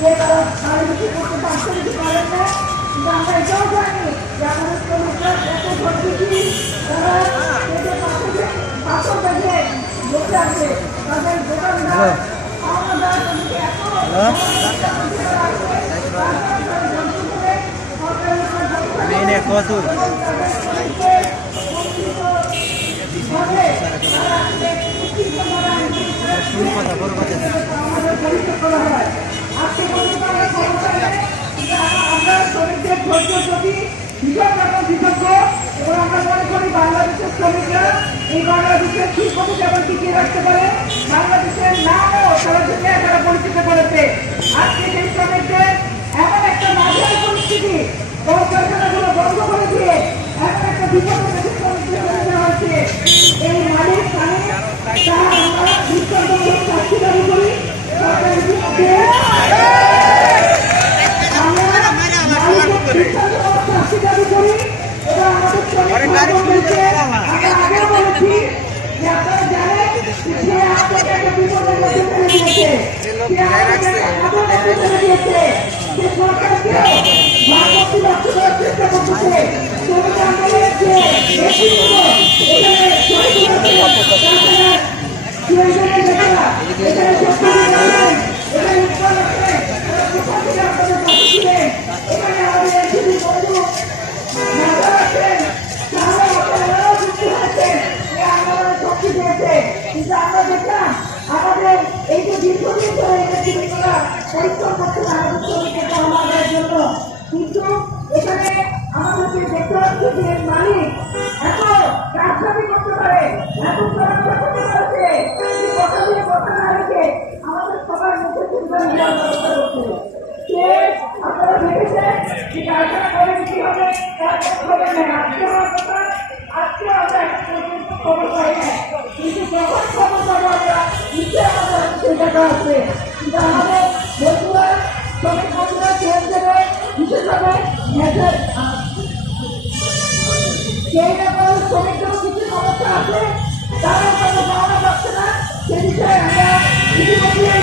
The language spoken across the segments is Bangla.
দিয়ে তারা বাড়ি বিক্রি করতে পারছে কিছু পারেন না। কিন্তু আমরা এটাও জানি যে আমাদের শ্রমিকরা এত ধৈর্যশীল, তারা পেটের পাথর দেখে বসে আছে, তাদের দোকানদার পাওনাদার তাদেরকে এত আমরা শ্রমিকদের ধৈর্য প্রতি ভীষণ রকম কৃতজ্ঞ এবং আমরা মনে করি বাংলাদেশের শ্রমিকরা এই বাংলাদেশের শিল্পকে যেমন টিকিয়ে রাখতে পারে, বাংলাদেশের নামও সারা দুনিয়ায় তারা পরিচিত করেছে। আজকে সেই শ্রমিকদের এমন একটা মাঝারি পরিস্থিতি, কলকারখানাগুলো বন্ধ করে দিয়ে এমন একটা বিপদের কাছে শ্রমিকদের দেওয়া হয়েছে। এই মালিক স্থানে তারা আমরা দৃষ্টান্তমূলক শাস্তি দাবি করি। সরকারের বিরুদ্ধে শাস্তি দাবি করি এবং আমাদের শ্রমিকদেরকে আমরা আগেও বলেছি যে আপনারা জানেন যে আপনাকে একটা বিপদের মধ্যে ফেলে দিয়েছে, সে আমাদের আদর মধ্যে ফেলে দিয়েছে, সে সরকারকে ভারপত্তি নষ্ট করার চেষ্টা করতেছে। শ্রমিক আন্দোলনের যে নেতৃত্ব এখানে কিন্তু আমরা দেখলাম আমাদের এই যে দীর্ঘদিন ধরে নেতৃত্বরা পরিশ্রম করছে আমাদের শ্রমিককে পাওনা আদায়ের জন্য, কিন্তু এখানে আমাদেরকে দেখতে পাচ্ছি যে মালিক এত কাজকামি করতে পারে, এত চলাফেরা করতে পারছে, কথা দিয়ে কথা না রেখে আমাদের সবার মুখে চিন্তা নেওয়ার ব্যবস্থা করছে। সে আপনারা দেখেছেন যে কারখানা করে কি হবে, তার খবর নেই, আজকে হওয়ার কথা, আজকে আমরা এখন পর্যন্ত খবর পাই না, কিন্তু যখন খবর পাবো আমরা নিশ্চয়ই আমাদের সেই টাকা আছে। কিন্তু আমাদের বন্ধুরা শ্রমিক বন্ধুরা ট্রেন দেবে বিশেষভাবে সেই ব্যাপারে শ্রমিকদেরও কিছু সমস্যা আছে, তারাও হয়তো পাওনা পাচ্ছে না। সে বিষয়ে আমরা ইতিমধ্যেই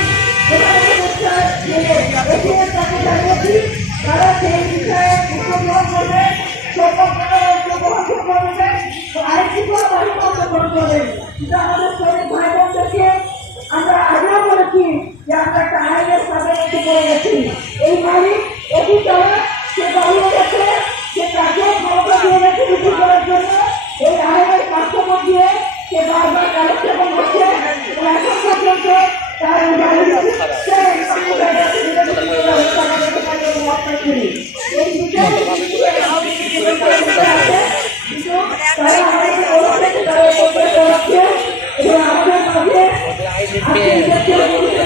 তাকে জানিয়েছি, তারা সেই বিষয়ে উদ্যোগ গ্রহণ করবে, কিন্তু আমাদের শ্রমিক ভাই বোনদেরকে আমরা আগেও বলেছি যে আমরা একটা আইনের সাথে পড়ে গেছি। এই মালিক অতি চালাক, সে দাঁড়িয়ে গেছে, সে তাকে ক্ষমতা দিয়ে গেছে বিক্রি করার জন্য। এই আইনের কাঠামো দিয়ে সে বারবার কালেকশন করছে এবং এখন পর্যন্ত তার এই বিষয়ে আমাদের